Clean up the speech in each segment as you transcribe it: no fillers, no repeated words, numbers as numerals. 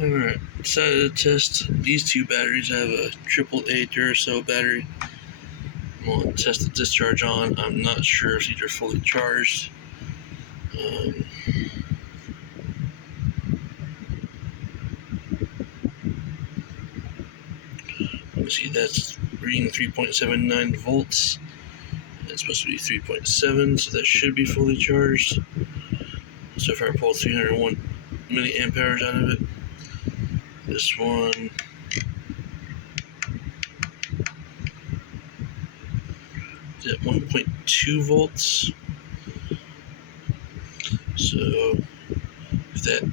Alright, decided to test these two batteries. I have a AAA Duracell battery. I'm going to test the discharge on. I'm not sure if these are fully charged. You see that's reading 3.79 volts. It's supposed to be 3.7, so that should be fully charged. So far I pulled 301 milliamp hours out of it. This one is at 1.2 volts. So if that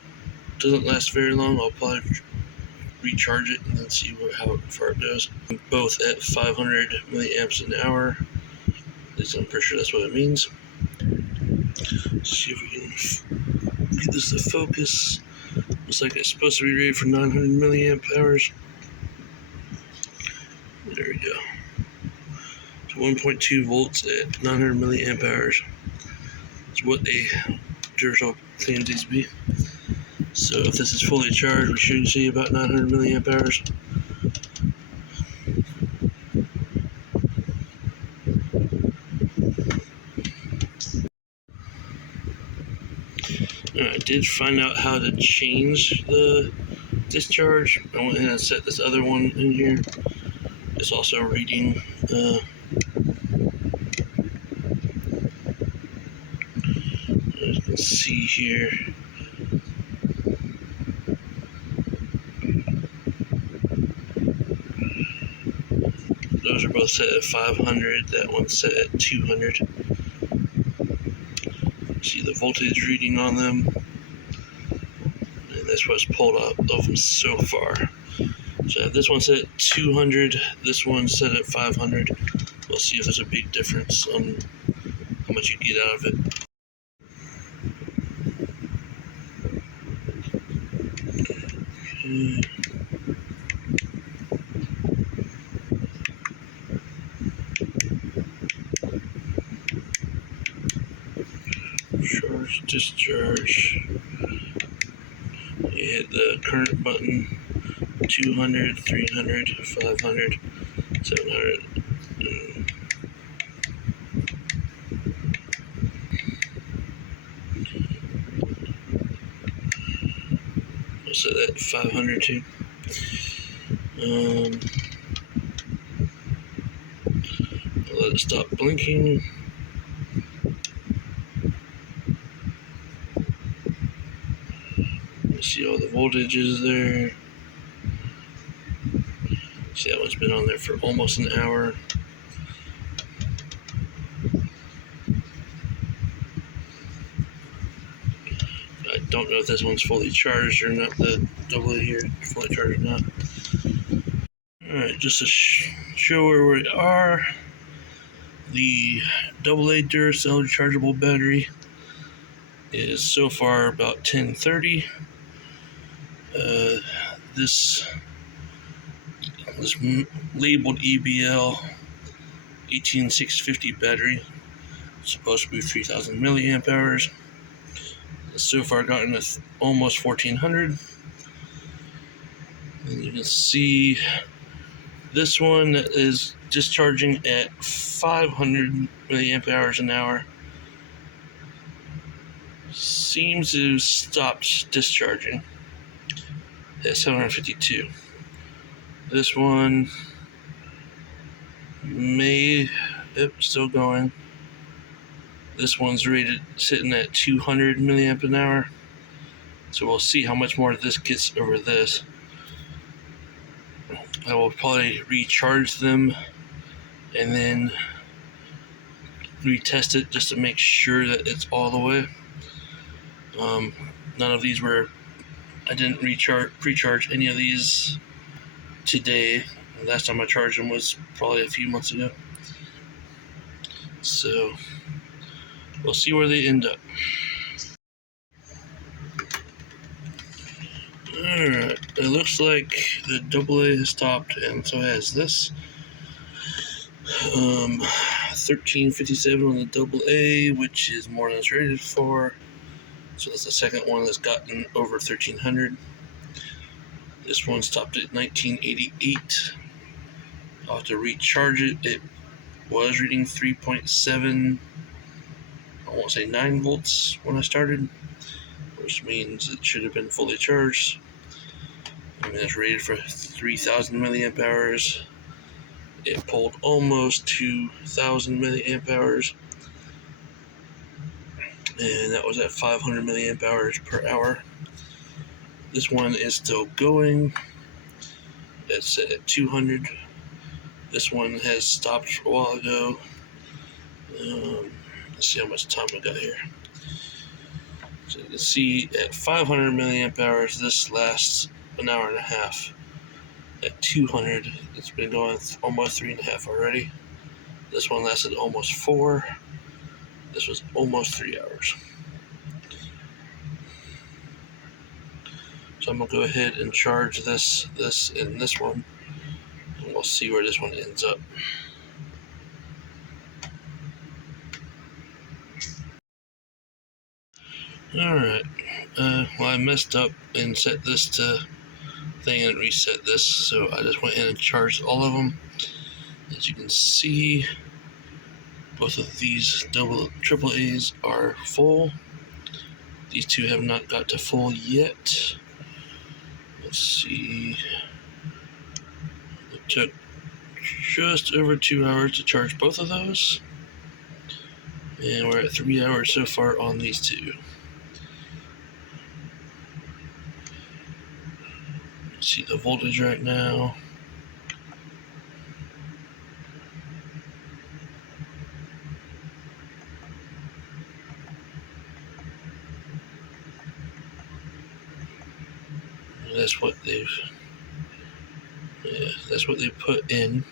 doesn't last very long, I'll probably recharge it and then see how far it goes. Both at 500 milliamps an hour. At least I'm pretty sure that's what it means. Let's see if we can get this to focus. Looks like it's supposed to be rated for 900 milliamp hours. There we go. So 1.2 volts at 900 milliamp hours. That's what a Duracell claims these to be. So if this is fully charged, we should see about 900 milliamp hours. I did find out how to change the discharge. I went ahead and set this other one in here. It's also reading as you can see here. Those are both set at 500. That one's set at 200. See the voltage reading on them. And that's what's pulled out of them so far. So this one's set at 200. This one's set at 500. We'll see if there's a big difference on how much you get out of it. Okay. Charge, discharge. You hit the current button. 200, 300, 500, 700. I'll set that at 500 too. I'll let it stop blinking. See all the voltages there. See, that one's been on there for almost an hour. I don't know if this one's fully charged or not. The AA here, fully charged or not. Alright, just to show where we are, the AA Duracell rechargeable battery is so far about 1030. This was labeled EBL 18650 battery. It's supposed to be 3000 milliamp hours. It's so far gotten almost 1400. And you can see this one is discharging at 500 milliamp hours an hour. Seems to have stopped discharging at 752. This one still going. This one's rated sitting at 200 milliamp an hour. So we'll see how much more this gets over this. I will probably recharge them and then retest it just to make sure that it's all the way. None of these were, I didn't pre-charge any of these today. The last time I charged them was probably a few months ago. So we'll see where they end up. Alright, it looks like the AA has stopped, and so has this. 1357 on the AA, which is more than it's rated for. So that's the second one that's gotten over 1300. This one stopped at 1988. I'll have to recharge it. It was reading 3.7, I won't say 9 volts when I started, which means it should have been fully charged. I mean, it's rated for 3,000 milliamp hours. It pulled almost 2,000 milliamp hours, and that was at 500 milliamp hours per hour. This one is still going. It's set at 200. This one has stopped a while ago. Let's see how much time we got here. So you can see at 500 milliamp hours, this lasts an hour and a half. At 200, it's been going almost 3.5 already. This one lasted almost 4. This was almost 3 hours. So I'm gonna go ahead and charge this, and this one, and we'll see where this one ends up. Alright, well, I messed up and set this to thing and reset this, so I just went in and charged all of them. As you can see, both of these AAAs are full. These two have not got to full yet. Let's see. It took just over 2 hours to charge both of those, and we're at 3 hours so far on these two. See the voltage right now. That's what they've put in.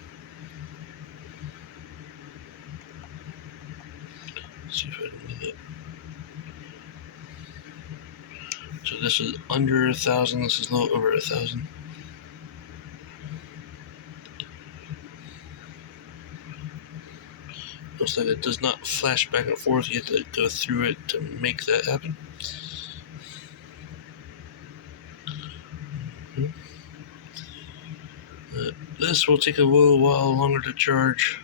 Let's see if I can get it. So this is under 1,000. This is a little over 1,000. Looks like it does not flash back and forth. You have to go through it to make that happen. This will take a little while longer to charge,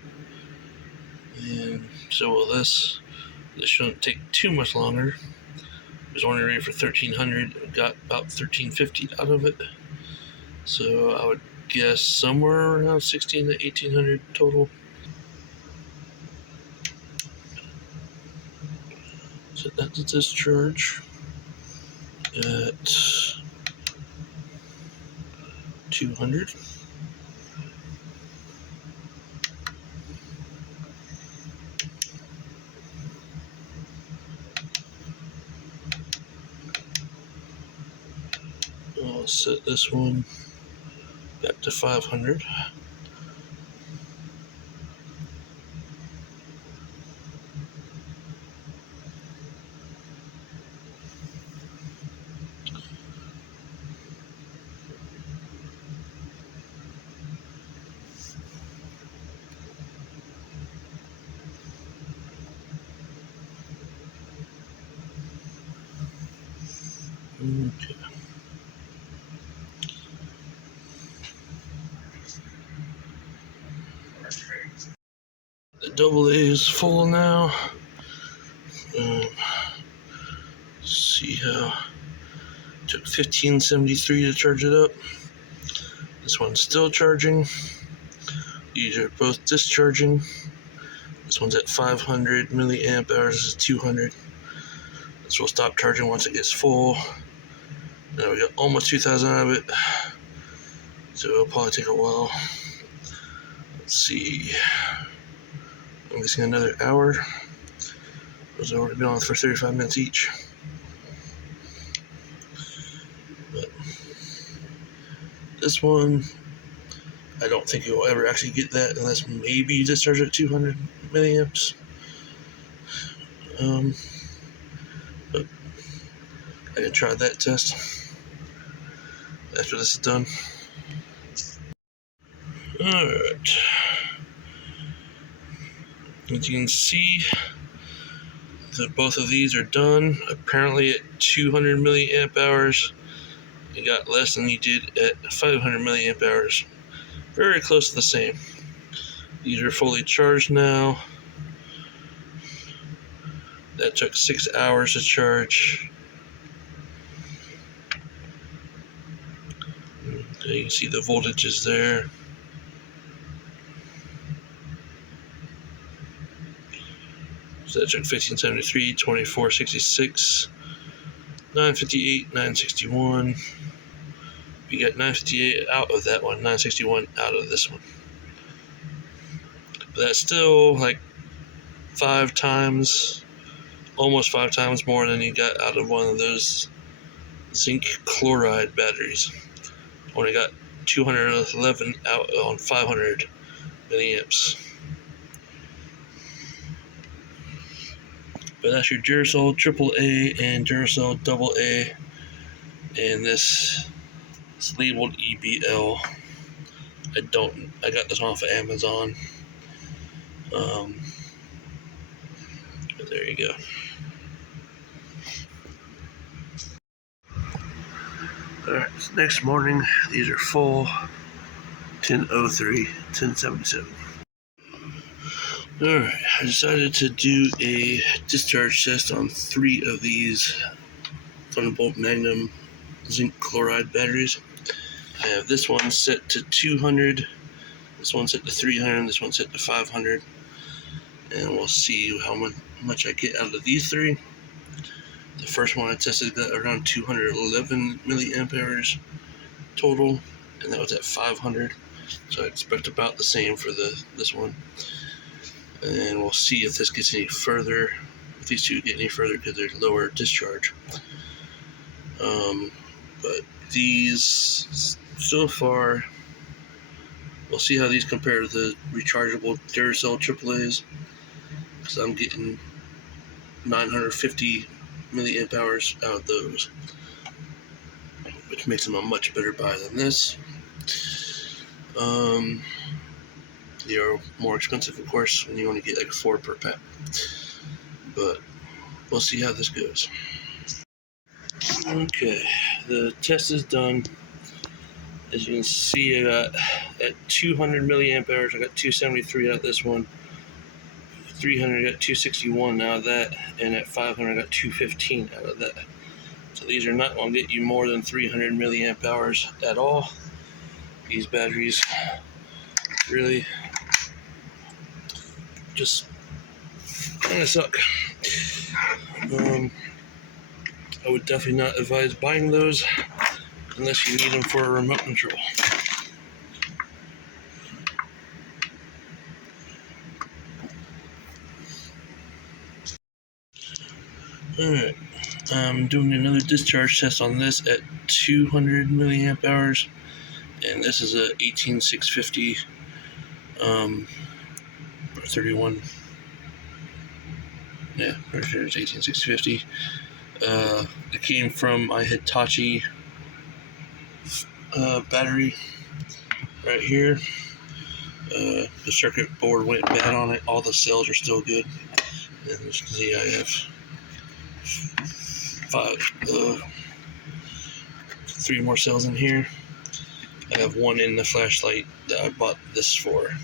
and so will this. This shouldn't take too much longer. It was only rated for 1,300. Got about 1,350 out of it. So I would guess somewhere around 1,600 to 1,800 total. So that's a discharge at 200. I'll set this one back to 500. Okay. The AA is full now. See how it took 1573 to charge it up. This one's still charging. These are both discharging. This one's at 500 milliamp hours. This is 200. This will stop charging once it gets full. Now we got almost 2,000 out of it, so it'll probably take a while. Let's see. I'm guessing another hour. Those have already been on for 35 minutes each. But this one, I don't think you'll ever actually get that unless maybe you discharge at 200 milliamps. But I can try that test after this is done. Alright. As you can see, that both of these are done. Apparently at 200 milliamp hours, You got less than you did at 500 milliamp hours. Very close to the same. These are fully charged now. That took 6 hours to charge. You can see the voltages there. So that took 1573, 2466, 958, 961. You got 958 out of that one, 961 out of this one. But that's still like 5 times, almost 5 times more than you got out of one of those zinc chloride batteries. Only got 211 out on 500 milliamps. But that's your Duracell AAA and Duracell AA, and this is labeled EBL. I got this off of Amazon. But there you go. Alright, so next morning, these are full. 10:03, 10:77. Alright, I decided to do a discharge test on 3 of these Thunderbolt Magnum zinc chloride batteries. I have this one set to 200, this one set to 300, this one set to 500, and we'll see how much I get out of these 3. The first one I tested got around 211 milliamp hours total, and that was at 500, so I expect about the same for this one. And we'll see if this gets any further, if these 2 get any further, because they're lower discharge. But these, so far, we'll see how these compare to the rechargeable Duracell AAAs, because I'm getting 950 milliamp hours out of those, which makes them a much better buy than this. They are more expensive, of course, when you only get like 4 per pack. But we'll see how this goes. Okay, the test is done. As you can see, I got at 200 milliamp hours, I got 273 out of this one. 300, I got 261 out of that, and at 500, I got 215 out of that. So these are not going to get you more than 300 milliamp hours at all. These batteries really just kind of suck. I would definitely not advise buying those unless you need them for a remote control. Alright, I'm doing another discharge test on this at 200 milliamp hours, and this is a 18650 or 31. Yeah, pretty sure it's 18650. It came from my Hitachi battery right here. The circuit board went bad on it. All the cells are still good. And as you can see, I have 3 more cells in here. I have 1 in the flashlight that I bought this for.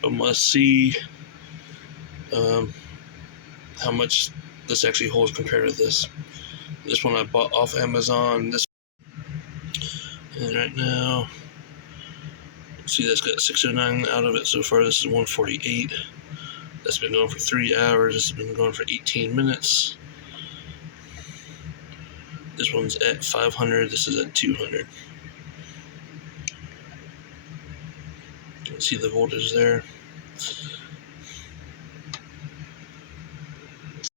But must see how much this actually holds compared to this. This one I bought off Amazon. And right now, see, that's got 609 out of it so far. This is 148. That's been going for 3 hours. This has been going for 18 minutes. This one's at 500. This is at 200. You can see the voltage there.